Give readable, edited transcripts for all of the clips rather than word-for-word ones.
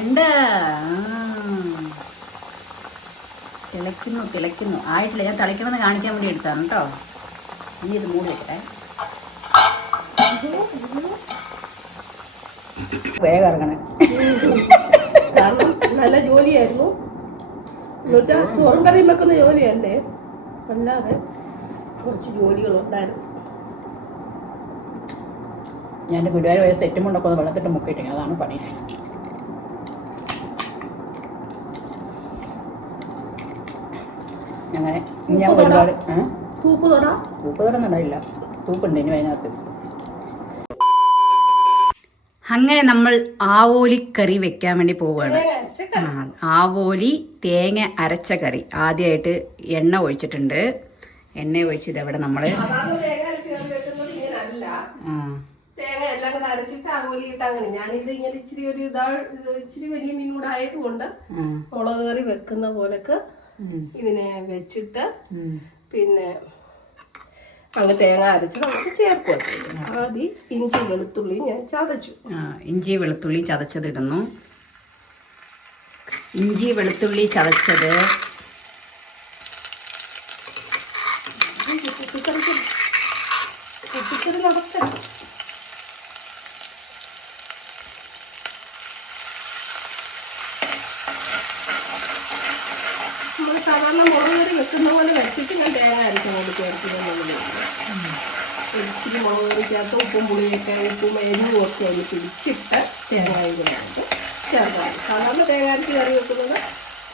കണ്ട തിളയ്ക്കുന്നു ആയിട്ടില്ല. ഞാൻ തിളയ്ക്കണമെന്ന് കാണിക്കാൻ വേണ്ടി എടുത്താണ് കേട്ടോ. ഇനി ഇത് മൂടി വെക്കട്ടെ. വേഗം ഇറങ്ങണേ. കാരണം നല്ല ജോലിയായിരുന്നു. എന്നുവെച്ചാൽ ചോറും കറിയും വെക്കുന്ന ജോലിയല്ലേ, അല്ലാതെ കുറച്ച് ജോലികളുണ്ടായിരുന്നു. ഞാൻ ഗുരുവായൂർ പോയ സെറ്റും കൊണ്ടൊക്കെ ഒന്ന് വെള്ളത്തിട്ട് മുക്കിയിട്ടേ, അതാണ് പണി. അങ്ങനെ ഞാൻ ഒരുപാട് തൂപ്പ് തൊടൊന്നും ഉണ്ടായില്ല. തൂപ്പുണ്ട് ഇനി അതിനകത്ത്. അങ്ങനെ നമ്മൾ ആവോലിക്കറി വെക്കാൻ വേണ്ടി പോവുകയാണ്. ആവോലി തേങ്ങ അരച്ച കറി. ആദ്യമായിട്ട് എണ്ണ ഒഴിച്ചിട്ടുണ്ട്. എണ്ണ ഒഴിച്ചത് എവിടെ നമ്മൾ തേങ്ങ എല്ലാം കൂടെ അരച്ചിട്ട് ആവോലി ഇട്ട് അങ്ങനെ. ഞാനിത് ഇങ്ങനെ ഇച്ചിരി വലിയ മീനൂടെ ആയതുകൊണ്ട് മുളക് കറി വെക്കുന്ന പോലൊക്കെ ഇതിനെ വെച്ചിട്ട് പിന്നെ അങ്ങ് തേങ്ങ അരച്ച് നമുക്ക് ചേർക്കും. ആദ്യം ഇഞ്ചി വെളുത്തുള്ളി ഞാൻ ചതച്ചു. ഇഞ്ചി വെളുത്തുള്ളി ചതച്ചതിടുന്നു. ഇഞ്ചി വെളുത്തുള്ളി ചതച്ചത് നടത്തണം. നമ്മൾ സാധാരണ മുളക് കറി വെക്കുന്ന പോലെ വെച്ചിട്ട് ഞാൻ തേങ്ങ അരച്ചുകൊണ്ട് ചേർക്കുന്നത്. ഇച്ചിരി മുളക് കറിക്കകത്ത് ഉപ്പും പുളിയൊക്കെ ഉപ്പും എരിവും ഒക്കെ ഒന്ന് പിടിച്ചിട്ട് തേങ്ങ ഇതിനകത്ത് ചേർക്കാം. സാധാരണ തേങ്ങ അരച്ച് കറി വെക്കുന്നത്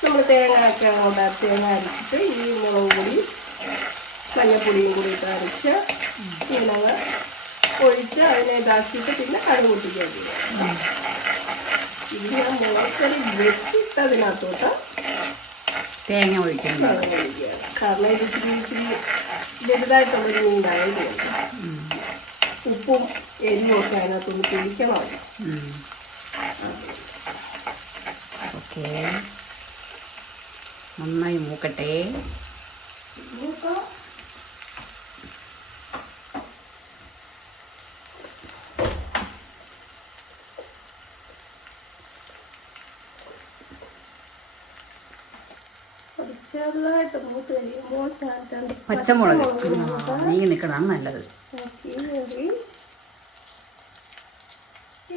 നമ്മൾ തേങ്ങയൊക്കെ കൊണ്ട് തേങ്ങ അരച്ചിട്ട് ഈ മുളക് പൊടി മഞ്ഞപ്പൊടിയും കൂടി ഇട്ട് അരച്ച് ഇങ്ങനെ ഒഴിച്ച് അതിനെ ഇതാക്കിയിട്ട് പിന്നെ കടുക് പൊട്ടിക്കാൻ ചെയ്യും. ഇത് ഞാൻ മുളക്കറി വെച്ചിട്ടതിനകത്തോട്ട് തേങ്ങ ഒഴിക്കണം. കാരണം ഇത് ഇച്ചിരി വലുതായിട്ടുള്ളൊരു മീനായതുകൊണ്ട് ഉപ്പും എരിവും ഒക്കെ അതിനകത്തൊന്ന് പിടിക്കണമല്ലോ. ഓക്കെ, നന്നായി മൂക്കട്ടെ. ചെറുതായിട്ട് മൂത്ത് കഴിയുമ്പോൾ പച്ചമുളക് നീങ്ങി നിൽക്കണം, നല്ലത്.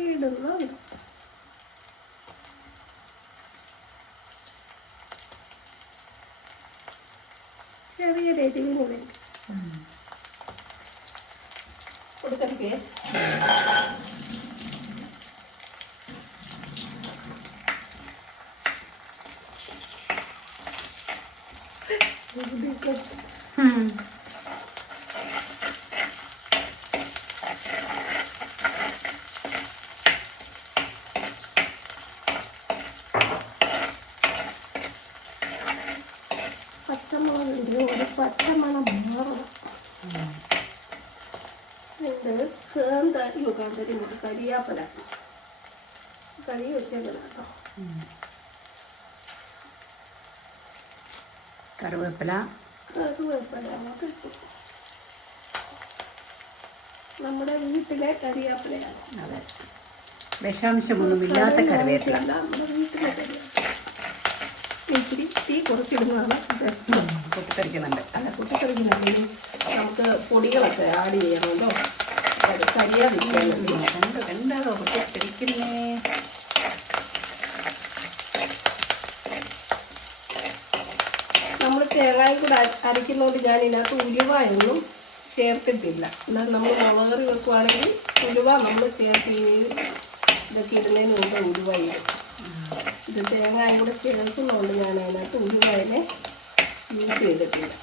ഇടുന്നു. ചെറിയ രീതിയിൽ വേണ്ടി കൊടുക്കേ. പച്ചമുളകിൻ്റെ ഒരു പച്ചമണം മാറണം. ഇത് കാന്തരി കരിയാപ്പല കരി വെച്ചേക്കണോ. കറിവേപ്പില നമുക്ക് നമ്മുടെ വീട്ടിലെ കരിയാപ്പിലയാണ്. അതെ, വിഷാംശമൊന്നുമില്ലാത്ത കറിവേപ്പില. നമ്മുടെ വീട്ടിലെ കരിയാപ്പില ഇത്തിരി തീ കുറച്ചിടുന്നതാണ് പൊട്ടിത്തെറിക്കുന്നുണ്ട്. അല്ല, പൊട്ടിത്തെറിക്കുന്നുണ്ടെങ്കിൽ നമുക്ക് പൊടികളൊക്കെ ആഡ് ചെയ്യണമല്ലോ, കരിയാതിരിക്കാൻ വേണ്ടി. കണ്ടോ പൊട്ടിത്തെറിക്കുന്നേ. നമ്മൾ തേങ്ങായും കൂടെ അരയ്ക്കുന്നതുകൊണ്ട് ഞാൻ ഇതിനകത്ത് ഉലുവയൊന്നും ചേർത്തിട്ടില്ല. എന്നാൽ നമ്മൾ മുളക് കറി വെക്കുവാണെങ്കിൽ ഉലുവ നമ്മൾ ചേർത്ത് ഇതൊക്കെ ഇടുന്നതിന് മുമ്പ് ഉലുവ ഇടും. ഇത് തേങ്ങായും കൂടെ ചേർക്കുന്നതുകൊണ്ട് ഞാൻ അതിനകത്ത് ഉലുവനെ യൂസ് ചെയ്തിട്ടില്ല.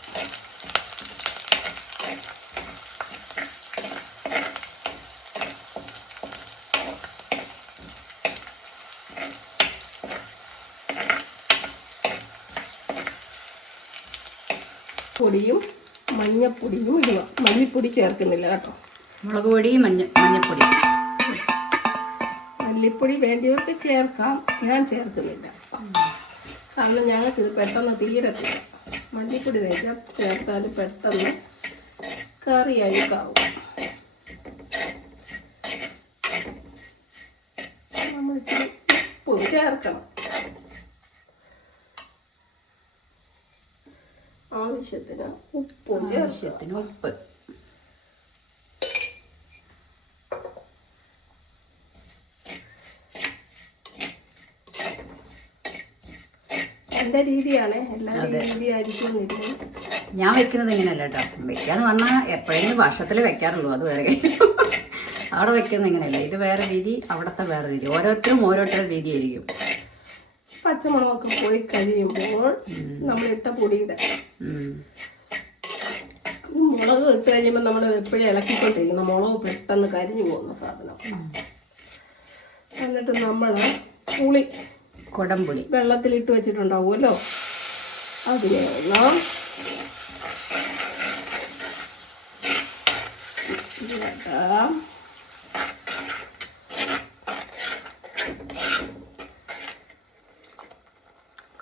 പൊടിയും മഞ്ഞപ്പൊടിയും ഇടുക. മല്ലിപ്പൊടി ചേർക്കുന്നില്ല കേട്ടോ. മുളക് പൊടിയും മഞ്ഞപ്പൊടി. മല്ലിപ്പൊടി വേണ്ടിയവർക്ക് ചേർക്കാം, ഞാൻ ചേർക്കുന്നില്ല. കാരണം ഞങ്ങൾക്ക് ഇത് പെട്ടെന്ന് തീരത്തില്ല. മല്ലിപ്പൊടി ചേർത്താൽ പെട്ടെന്ന് കറി അഴുക്കാവും. നമ്മൾ ഇച്ചിരി ചേർക്കണം. ആവശ്യത്തിന് ഉപ്പ്. എന്റെ രീതിയാണ്, എല്ലാവരും രീതി ആയിരിക്കുന്നില്ല. ഞാൻ വെക്കുന്നത് ഇങ്ങനെയല്ല കേട്ടോ. വെക്കാന്ന് പറഞ്ഞാൽ എപ്പോഴെങ്കിലും വർഷത്തിൽ വെക്കാറുള്ളൂ, അത് വേറെ കാര്യം. അവിടെ വെക്കുന്നത് ഇങ്ങനെയല്ല, ഇത് വേറെ രീതി, അവിടുത്തെ വേറെ രീതി. ഓരോരുത്തരും ഓരോരുത്തരുടെ രീതിയായിരിക്കും. പച്ചമുളകൊക്കെ പോയി കഴിയുമ്പോൾ നമ്മളിട്ട പൊടിയുടെ മുളക് ഇട്ട് കഴിയുമ്പോൾ നമ്മൾ എപ്പോഴും ഇളക്കിക്കൊണ്ടിരിക്കണം. മുളക് പെട്ടെന്ന് കരിഞ്ഞു പോകുന്ന സാധനം. എന്നിട്ട് നമ്മൾ പുളി, കൊടംപുളി വെള്ളത്തിലിട്ട് വെച്ചിട്ടുണ്ടാവുമല്ലോ, അതിനെ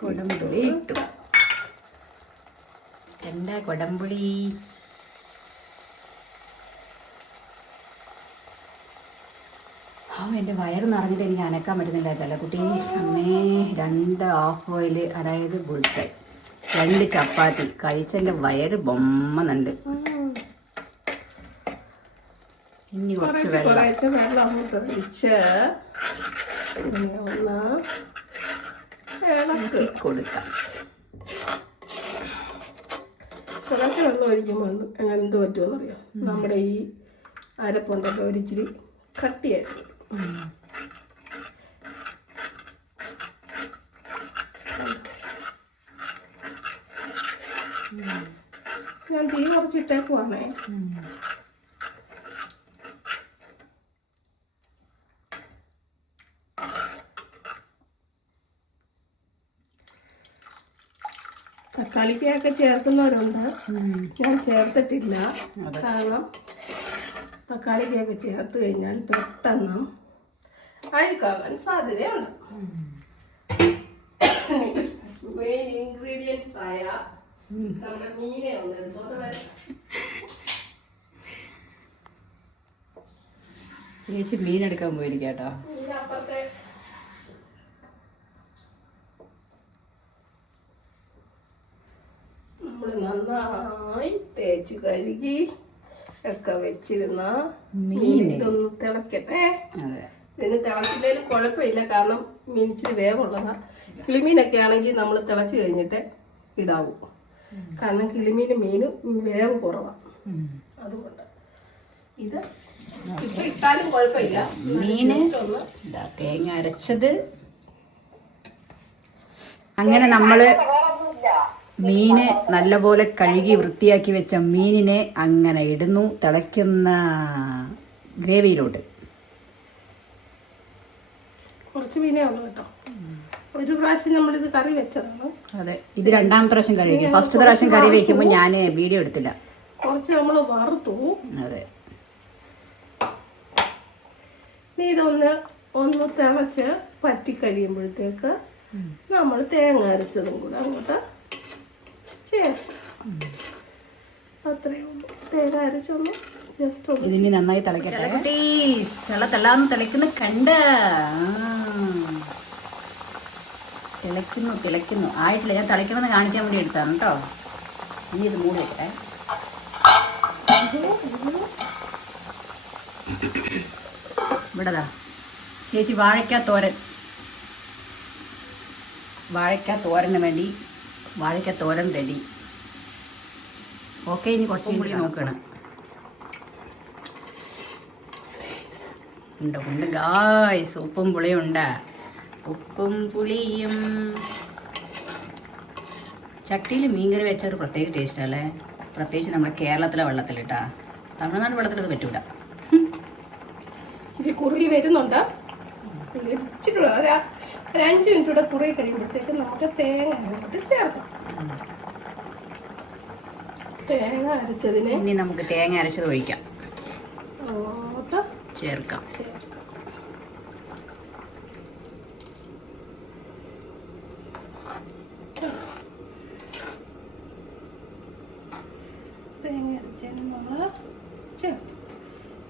കൊടംപുളി ഇട്ടു. എന്താ കൊടംപുളി? എൻ്റെ വയറ് നിറഞ്ഞിട്ട് എനിക്ക് അനക്കാൻ പറ്റുന്നില്ല ചല്ലക്കുട്ടി. സമേ 2 ഹാഫ് ബോയിൽ, അതായത് ബുൾസൈ, 2 ചപ്പാത്തി കഴിച്ചെൻ്റെ വയറ് ബൊമ്മന്നുണ്ട്. ഇനി കുറച്ച് വെള്ളം അങ്ങോട്ട് ഒഴിച്ച് ഇളക്കി കൊടുക്കാം. കുറച്ച് വെള്ളം ഒഴിക്കുമ്പോൾ എന്ത് പറ്റുമെന്നറിയാം, നമ്മുടെ ഈ അരപ്പുണ്ടൊക്കെ ഒരിച്ചിരി കട്ടിയായിരിക്കും. ഞാൻ തീ കുറച്ചിട്ടേക്കുവാണേ. തക്കാളിക്കൊക്കെ ചേർക്കുന്നവരുണ്ട്, ഞാൻ ചേർത്തിട്ടില്ല. കാരണം തക്കാളിക്കൊക്കെ ചേർത്ത് കഴിഞ്ഞാൽ പെട്ടെന്ന് അഴുക്കാവാൻ സാധ്യതയുണ്ട്. മെയിൻ ഇൻഗ്രീഡിയൻസ് ആയ നമ്മുടെ മീനെ ഒന്ന് എടുത്തോണ്ട് വരാം. ചേച്ചി മീനെടുക്കാൻ പോയിരിക്കാട്ടോ. അപ്പുറത്തെ നമ്മൾ നന്നായി തേച്ച് കഴുകി ഒക്കെ വെച്ചിരുന്ന മീൻ ഇതൊന്ന് തിളക്കട്ടെ. ഇതിന് തിളച്ചില്ലേലും കുഴപ്പമില്ല, കാരണം മീൻ ഇച്ചിരി വേവുള്ളതാ. കിളിമീനൊക്കെ ആണെങ്കിൽ നമ്മൾ തിളച്ച് കഴിഞ്ഞിട്ട് ഇടാവൂ, കാരണം കിളിമീന് മീന് വേവ് കുറവാണ്. അതുകൊണ്ട് ഇത് ഇപ്പൊ ഇട്ടാലും കുഴപ്പമില്ല. മീന് തേങ്ങ അരച്ചത് അങ്ങനെ നമ്മള് മീന് നല്ലപോലെ കഴുകി വൃത്തിയാക്കി വെച്ച മീനിനെ അങ്ങനെ ഇടുന്നു തിളയ്ക്കുന്ന ഗ്രേവിയിലോട്ട്. കുറച്ച് മീനേ ഉള്ളൂ കേട്ടോ. ഒരു പ്രാവശ്യം നമ്മളിത് കറി വെച്ചതാണ്. അതെ, ഇത് 2ാമത്തെ പ്രാവശ്യം കറി വയ്ക്കും. ഫസ്റ്റ് പ്രാവശ്യം കറി വയ്ക്കുമ്പോൾ ഞാൻ വീഡിയോ എടുത്തില്ല. കുറച്ച് നമ്മൾ വറുത്തു. അതെ, നീ ഒന്ന് തിളച്ച് പറ്റി കഴിയുമ്പോഴത്തേക്ക് നമ്മൾ തേങ്ങ അരച്ചതും കൂടെ അങ്ങോട്ട് ചേർക്കും. അത്രയും തേങ്ങ അരച്ചൊന്ന് ജസ്റ്റ് ഒന്ന് ഇതിന് നന്നായി തിളക്കട്ടെ. തിളന്ന് തിളക്കുന്ന കണ്ട തിളയ്ക്കുന്നു ആയിട്ടില്ല. ഞാൻ തിളയ്ക്കണമെന്ന് കാണിക്കാൻ വേണ്ടി എടുത്താണ് കേട്ടോ. ഇനി ഇത് മൂടി വെക്കട്ടെ. ഇവിടെതാ ചേച്ചി വാഴയ്ക്ക തോരന് വേണ്ടി വാഴയ്ക്ക തോരൻ റെഡി. ഓക്കെ, ഇനി കുറച്ചും കൂടി നോക്കണം. ഉണ്ട് ഗായ്സ്, ഉപ്പും പുളിയും ഉണ്ട്. ഉപ്പും പുളിയും. ചട്ടിയിൽ മീൻകറി വെച്ച ഒരു പ്രത്യേക ടേസ്റ്റ് അല്ലേ, പ്രത്യേകിച്ച് നമ്മുടെ കേരളത്തിലെ വെള്ളത്തിലിട്ടാ. തമിഴ്നാട് വെള്ളത്തിലത് പറ്റൂല. ഇച്ചിരി കുറുകി വരുന്നുണ്ട്. ഇച്ചിരി ഒരു 5 മിനിറ്റ് കൂടെ കുറുകി കഴിയുമ്പോഴത്തേക്ക് നമുക്ക് തേങ്ങ അങ്ങോട്ട് ചേർക്കാം. തേങ്ങ അരച്ചതിനെ ഇനി നമുക്ക് തേങ്ങ അരച്ചത് ഒഴിക്കാം, അങ്ങോട്ട് ചേർക്കാം. തേങ്ങ അരച്ചതിന് നമ്മൾ ചേർത്തു.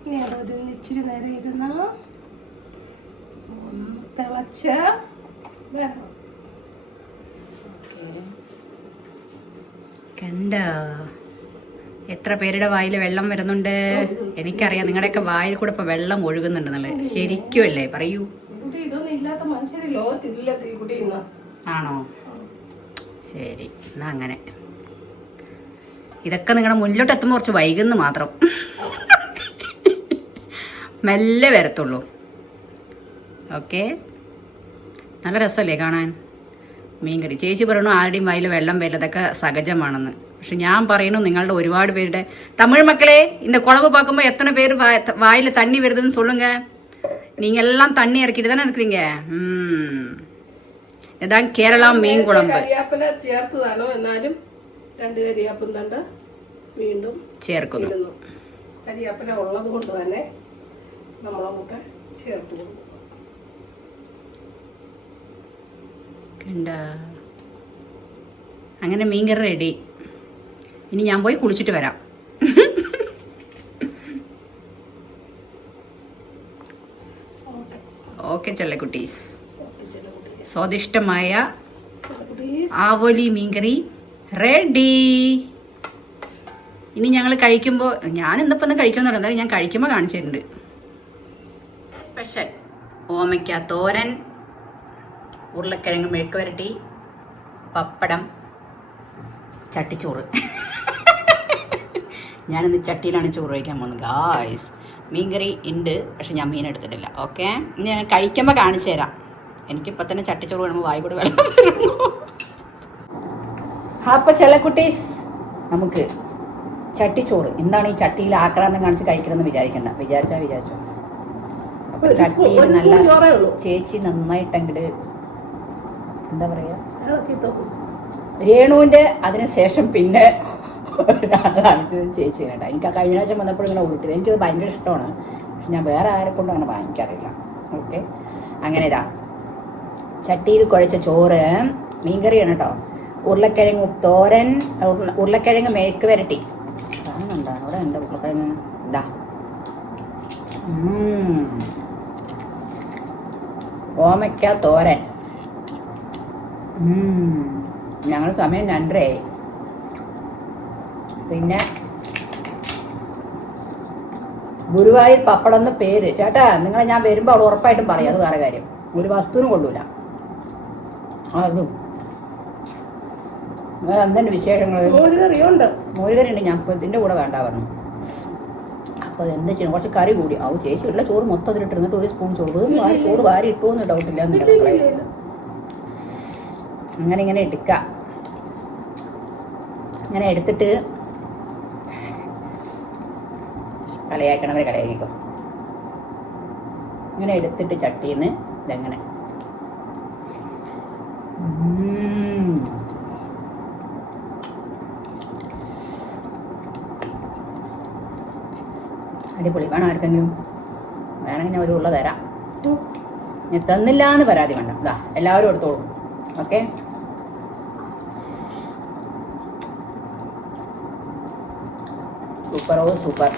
ഇനി അതൊരു ഇച്ചിരി നേരം ഇരുന്ന് തിളച്ച് കണ്ട എത്ര പേരുടെ വായിൽ വെള്ളം വരുന്നുണ്ട്. എനിക്കറിയാം നിങ്ങളുടെയൊക്കെ വായിൽ കൂടെ ഇപ്പൊ വെള്ളം ഒഴുകുന്നുണ്ട് എന്നുള്ളത്. ശരിക്കും അല്ലേ? പറയൂ. ആണോ? ശരി, എന്നാ അങ്ങനെ. ഇതൊക്കെ നിങ്ങളുടെ മുന്നിലോട്ട് എത്തുമ്പോൾ കുറച്ച് വൈകുന്നു മാത്രം. മെല്ലെ വരത്തുള്ളൂ. ഓക്കെ, നല്ല രസമല്ലേ കാണാൻ മീൻകറി? ചേച്ചി പറയണു ആരുടെയും വായിൽ വെള്ളം വരില്ല, അതൊക്കെ സഹജമാണെന്ന്. പക്ഷെ ഞാൻ പറയണു നിങ്ങളുടെ ഒരുപാട് പേരുടെ തമിഴ് മക്കളെ இந்த குழம்பு பார்க்கும்போது எத்தனை பேர் வாயில தண்ணி வருதுன்னு சொல்லுங்க. நீங்க எல்லாம் தண்ணி இறக்கிட்டு தானே இருக்கிறீங்க. ഇതാണ് കേരള മീൻ കുഴമ്പ്. കരിയാപ്പില ചേർത്തതാണോ? എന്നാലും 2 കരിയാപ്പും തണ്ട് വീണ്ടും ചേർക്കുന്നു. കരിയാപ്പില ഉള്ളത് കൊണ്ട് തന്നെ നമ്മളങ്ങോട്ട് ചേർത്ത് കൊടുക്കും. അങ്ങനെ മീൻകറി റെഡി. ഇനി ഞാൻ പോയി കുളിച്ചിട്ട് വരാം. ഓക്കെ ചെല്ലക്കുട്ടീസ്, സ്വാദിഷ്ടമായ ആവോലി മീൻകറി റെഡി. ഇനി ഞങ്ങൾ കഴിക്കുമ്പോൾ, ഞാൻ ഇന്നിപ്പോൾ ഒന്ന് കഴിക്കുമെന്ന് പറയുന്നത് ഞാൻ കഴിക്കുമ്പോൾ കാണിച്ചിട്ടുണ്ട്. സ്പെഷ്യൽ ഓമയ്ക്ക തോരൻ, ഉരുളക്കിഴങ്ങ് മെഴുക്ക് വരട്ടി, പപ്പടം, ചട്ടിച്ചോറ്. ഞാനിന്ന് ചട്ടിയിലാണ് ചോറ് കഴിക്കാൻ പോകുന്നത് ഗായ്സ്. മീൻകറി ഉണ്ട്, പക്ഷെ ഞാൻ മീൻ എടുത്തിട്ടില്ല. ഓക്കെ, ഇനി ഞാൻ കഴിക്കുമ്പോൾ കാണിച്ചു തരാം. എനിക്കിപ്പോൾ തന്നെ ചട്ടിച്ചോറ് വേണമെങ്കിൽ വായി കൂടെ വെള്ളം. അപ്പോൾ ചെല്ലക്കുട്ടീസ്, നമുക്ക് ചട്ടിച്ചോറ് എന്താണ് ഈ ചട്ടിയിൽ ആക്രാന്തം കാണിച്ച് കഴിക്കണമെന്ന് വിചാരിച്ചോ. അപ്പോൾ ചട്ടിയിൽ നല്ല ചേച്ചി നന്നായിട്ടെങ്കിൽ എന്താ പറയാ, രേണുവിൻ്റെ അതിനുശേഷം പിന്നെ ഒരാളാണ് ചേച്ചി കേട്ടോ. എനിക്ക് ആ കഴിഞ്ഞ പ്രാവശ്യം വന്നപ്പോഴും ഇങ്ങനെ ഉരുട്ടിയത് എനിക്കത് ഭയങ്കര ഇഷ്ടമാണ്. പക്ഷെ ഞാൻ വേറെ ആരെ കൊണ്ടും അങ്ങനെ വാങ്ങിക്കാറില്ല. ഓക്കെ, അങ്ങനെ ഇതാ ചട്ടിയിൽ കുഴച്ച ചോറ്, മീൻകറിയാണ് കേട്ടോ, ഉരുളക്കിഴങ്ങ് തോരൻ, ഉരുളക്കിഴങ്ങ് മെഴുക്ക് വരട്ടി. കാണുന്നുണ്ടോ അവിടെ? എന്താ ഉരുളക്കിഴങ്ങ്? ഇതാ ഓമയ്ക്ക തോരൻ. ഞങ്ങൾ സമയം 2:30 ആയി. പിന്നെ ഗുരുവായൂർ പപ്പടം എന്ന് പേര്. ചേട്ടാ, നിങ്ങളെ ഞാൻ വരുമ്പോൾ അവൾ ഉറപ്പായിട്ടും പറയും. അത് വേറെ കാര്യം, ഒരു വസ്തുവിനും കൊള്ളൂല. അതും എന്തുണ്ട് വിശേഷങ്ങൾ? മോരുകറി ഉണ്ട്. ഞാൻ ഇതിൻ്റെ കൂടെ വേണ്ട പറഞ്ഞു. അപ്പോൾ എന്താ ചെയ്യണം, കുറച്ച് കറി കൂടി. ആ ചേച്ചി ഉള്ള ചോറ് മൊത്തം അതിലിട്ടിരുന്നിട്ട് ഒരു സ്പൂൺ ചോറ് വാരി ഇട്ടുമെന്ന് ഡൗട്ടില്ല. ഇങ്ങനെ എടുക്കുക. ഇങ്ങനെ എടുത്തിട്ട് കളിയാക്കണവരെ കളിയാക്കിക്കോ. ഇങ്ങനെ എടുത്തിട്ട് ചട്ടിയിൽ നിന്ന് ഇതെങ്ങനെ അടിപൊളി. വേണം ആർക്കെങ്കിലും? വേണമെങ്കിൽ ഒരു ഉള്ള തരാം. ഞാൻ തന്നില്ല എന്ന് പരാതി വേണ്ട. ഇതാ എല്ലാവരും എടുത്തോളൂ. Okay, super.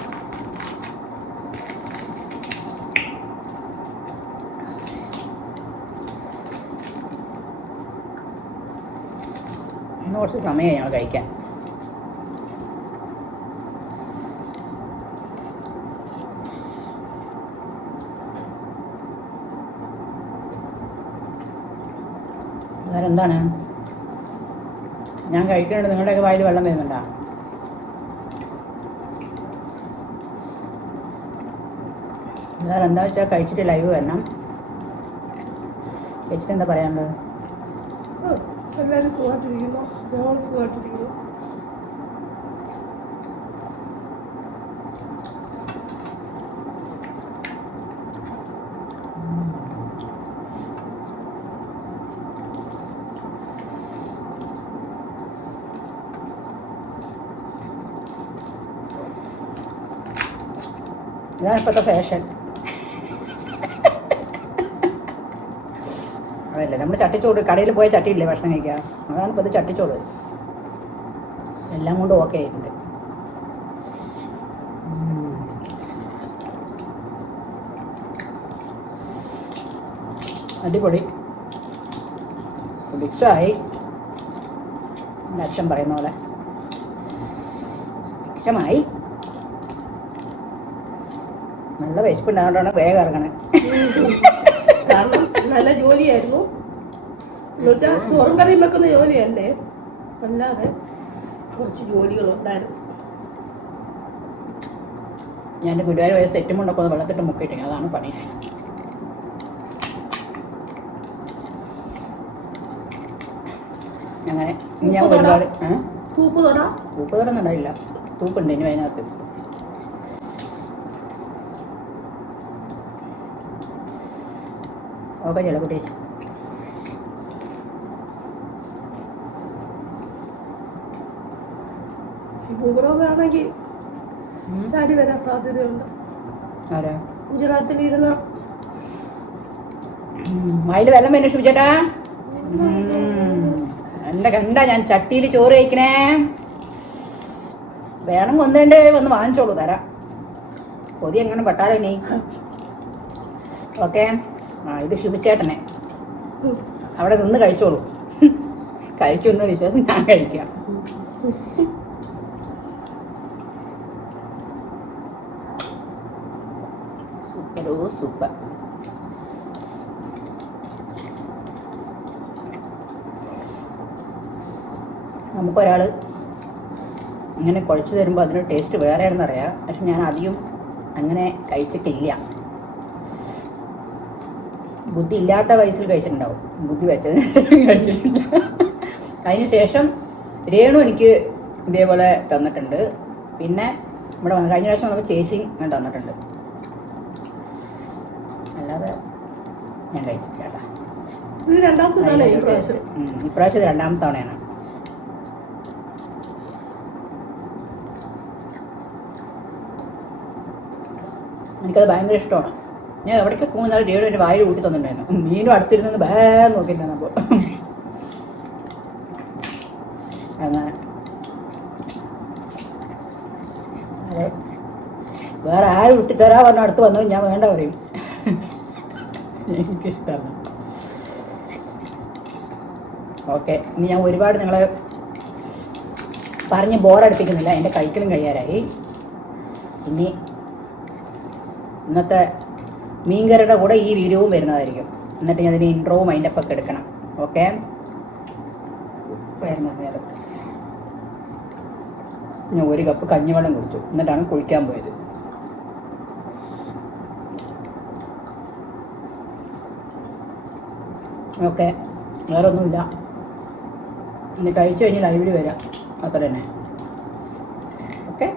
ഇന്ന് കുറച്ച് സമയമായി ഞങ്ങൾ കഴിക്കാൻ. വേറെന്താണ് ഞാൻ കഴിക്കേണ്ടത്? നിങ്ങളുടെയൊക്കെ വായിൽ വെള്ളം വരുന്നുണ്ടോ? വേറെ എന്താ വെച്ചാൽ കഴിച്ചിട്ട് ലൈവ് വരണം. ചേച്ചിക്ക് എന്താ പറയാനുള്ളത്? എല്ലാവരും സുഖമായിട്ടിരിക്കുന്നു. ഇതാണ് ഇപ്പോഴത്തെ ഫാഷൻ. അതല്ലേ നമ്മൾ ചട്ടിച്ചോറ്, കടയിൽ പോയ ചട്ടിയില്ലേ ഭക്ഷണം കഴിക്കുക, അതാണ് ഇപ്പോൾ ഇത് ചട്ടിച്ചോറ്. എല്ലാം കൊണ്ടും ഓക്കെ ആയിട്ടുണ്ട്. അടിപൊളി. സുഭിക്ഷമായി എൻ്റെ അച്ഛൻ പറയുന്ന പോലെ സുഭിക്ഷമായി. നല്ല വിശപ്പുണ്ടാകൊണ്ടാണ് വേഗം ഇറങ്ങണേ. കാരണം നല്ല ജോലിയായിരുന്നു. എന്നുവെച്ചാൽ ചോറും കറിയും വെക്കുന്ന ജോലിയല്ലേ, അല്ലാതെ കുറച്ച് ജോലികളുണ്ടായിരുന്നു. ഞാൻ ഗുരുവായൂർ പോയ സെറ്റും കൊണ്ടൊക്കെ ഒന്ന് വെള്ളത്തിട്ട് മുക്കിയിട്ടില്ല, അതാണ് പണി. അങ്ങനെ ഞാൻ ഒരുപാട് തൂപ്പ് തൊടൊന്നും ഉണ്ടായില്ല. തൂപ്പുണ്ട് ഇനി അതിനകത്ത്. ഓക്കെ ചിലക്കുട്ടി. ആണെങ്കിൽ ചാടി വരാൻ സാധ്യതയുണ്ട്. ആരാ? ഗുജറാത്തിലിരുന്ന മയില് വെള്ളം വേണം ഷുചേട്ടാ. എന്റെ കണ്ട ഞാൻ ചട്ടിയിൽ ചോറ് കഴിക്കണേ. വേണം ഒന്നേണ്ടേ വന്ന് വാങ്ങിച്ചോളൂ, തരാം. കൊതി എങ്ങനെ പെട്ടാലോ ഇനി. ഓക്കെ. ഇത് ശുഭിച്ചേട്ടനെ അവിടെ നിന്ന് കഴിച്ചോളൂ. കഴിച്ചു എന്ന വിശ്വാസം ഞാൻ കഴിക്കാം. സൂപ്പറോ സൂപ്പർ. നമുക്കൊരാൾ ഇങ്ങനെ കുഴച്ച് തരുമ്പോൾ അതിന് ടേസ്റ്റ് വേറെയാണെന്നറിയാം. പക്ഷെ ഞാൻ അധികം അങ്ങനെ കഴിച്ചിട്ടില്ല. ബുദ്ധി ഇല്ലാത്ത വയസ്സിൽ കഴിച്ചിട്ടുണ്ടാവും, ബുദ്ധി വെച്ചത് കഴിച്ചിട്ടില്ല. അതിന് ശേഷം രേണു എനിക്ക് ഇതേപോലെ തന്നിട്ടുണ്ട്. പിന്നെ ഇവിടെ കഴിഞ്ഞ പ്രാവശ്യം വന്നപ്പോൾ ചേച്ചി ഞാൻ തന്നിട്ടുണ്ട്. അല്ലാതെ ഞാൻ കഴിച്ചിട്ടില്ല. ഇപ്രാവശ്യം ഇത് രണ്ടാമത്തെ തവണയാണ്. എനിക്കത് ഭയങ്കര ഇഷ്ടമാണ്. ഞാൻ എവിടേക്ക് പോകുന്നാലും രേണു എൻ്റെ വായിൽ കൂട്ടി തന്നിട്ടുണ്ടായിരുന്നു. മീനും അടുത്തിരുന്ന് ബേ നോക്കിയിട്ടുണ്ടായിരുന്നു. അപ്പോൾ അങ്ങനെ അതെ, വേറെ ആര് വിട്ടിത്തരാ പറഞ്ഞാൽ അടുത്ത് വന്നാലും ഞാൻ വേണ്ട പറയും. എനിക്കിഷ്ടമാണ്. ഓക്കെ, ഇനി ഞാൻ ഒരുപാട് നിങ്ങളെ പറഞ്ഞ് ബോറടിപ്പിക്കുന്നില്ല. എൻ്റെ കഴിക്കലും കഴിയാറായി. ഇനി ഇന്നത്തെ മീൻകറിയുടെ കൂടെ ഈ വീഡിയോവും വരുന്നതായിരിക്കും. എന്നിട്ട് ഞാൻ അതിന് ഇൻട്രോവും അതിൻ്റെ ഒപ്പം എടുക്കണം. ഓക്കെ, ഞാൻ ഒരു കപ്പ് കഞ്ഞിവെള്ളം കുടിച്ചു, എന്നിട്ടാണ് കുളിക്കാൻ പോയത്. ഓക്കെ, വേറെ ഒന്നുമില്ല. ഇനി കഴിച്ചു കഴിഞ്ഞ് ലൈവിൽ വരാം, അത്ര തന്നെ. ഓക്കെ.